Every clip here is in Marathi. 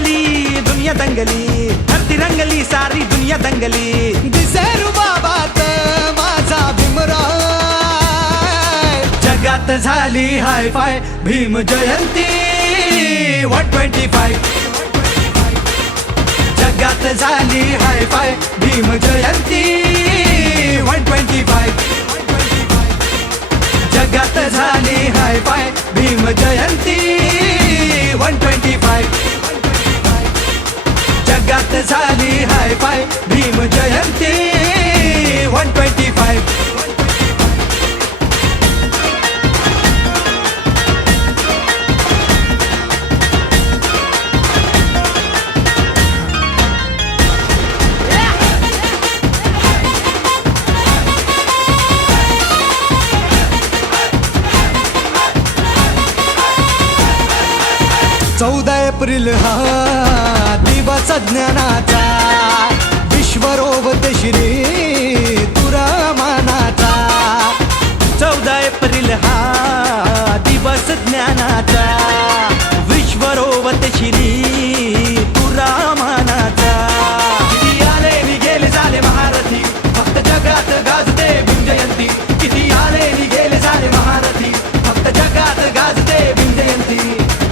रंगली दुनिया दंगली, धरती रंगली सारी दुनिया दंगली. दिसे रुबाबात माझा भीमराव. जगात झाली हाय फाय भीम जयंती 125. जगात झाली हाय फाय भीम जयंती 125. जगात झाली हाय फाय भीम जयंती 125. जगात झाली हाय फाय भीम जयंती 125. चौदा एप्रिल हा दिवस ज्ञानाचा, विश्वरोवत श्री तुरामानाचा. 14 एप्रिल हा दिवस ज्ञानाचा, विश्वरोवत श्री तुरामानाचा. किती आले नि गेले झाले महारथी, फक्त जगात गाजते भीम जयंती. किती आले नि गेले झाले महारथी, फक्त जगात गाजते भीम जयंती.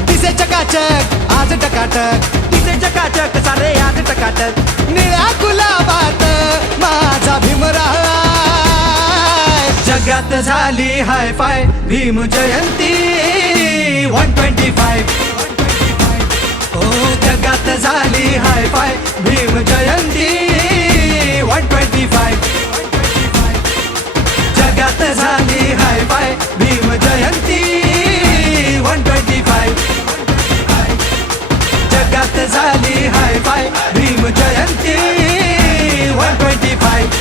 दिसे चकाचक आज टकाटक, तिचे चकाचक सारे आज टकाटक. निळ्या गुलाबात माझा भीमराव. जगात झाली हाय फाय भीम जयंती 125. हो जगात झाली हाय फाय भीम जयंती 125. जगात झाली हाय फाय भीम जयंती 125. जगात झाली हाय फाय भीम जयंती 125.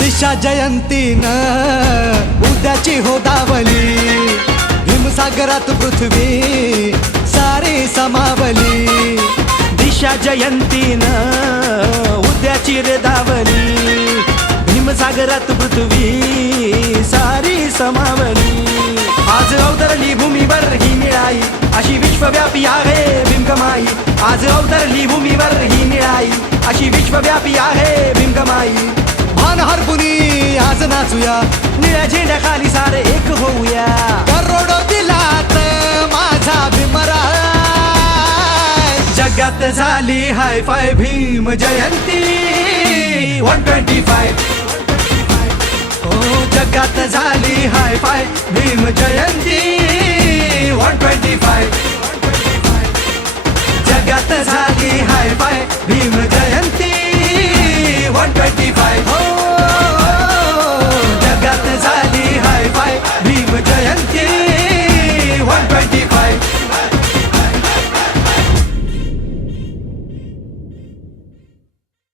दिशा जयंतीनं उद्याची हो दावली, भीमसागरात पृथ्वी सारी समावली. दिशा जयंतीनं उद्याची रे दावली, भीमसागरात पृथ्वी सारी समावली. आज अवतरली भूमीवर ही निळाई, अशी विश्वव्यापी आहे भीमकमाई. आज अवतरली भूमीवर ही निळाई, अशी विश्वव्यापी आहे भीमकमाई. भान हरपुनी आज नाचूया, निळ्या झेंड्याखाली सारे एक होऊया. करोडो दिलात माझा भीमराव. जगात झाली हाय फाय भीम जयंती 125. हो जगात झाली हाय फाय भीम जयंती 125. जगात झाली हाय फाय भीम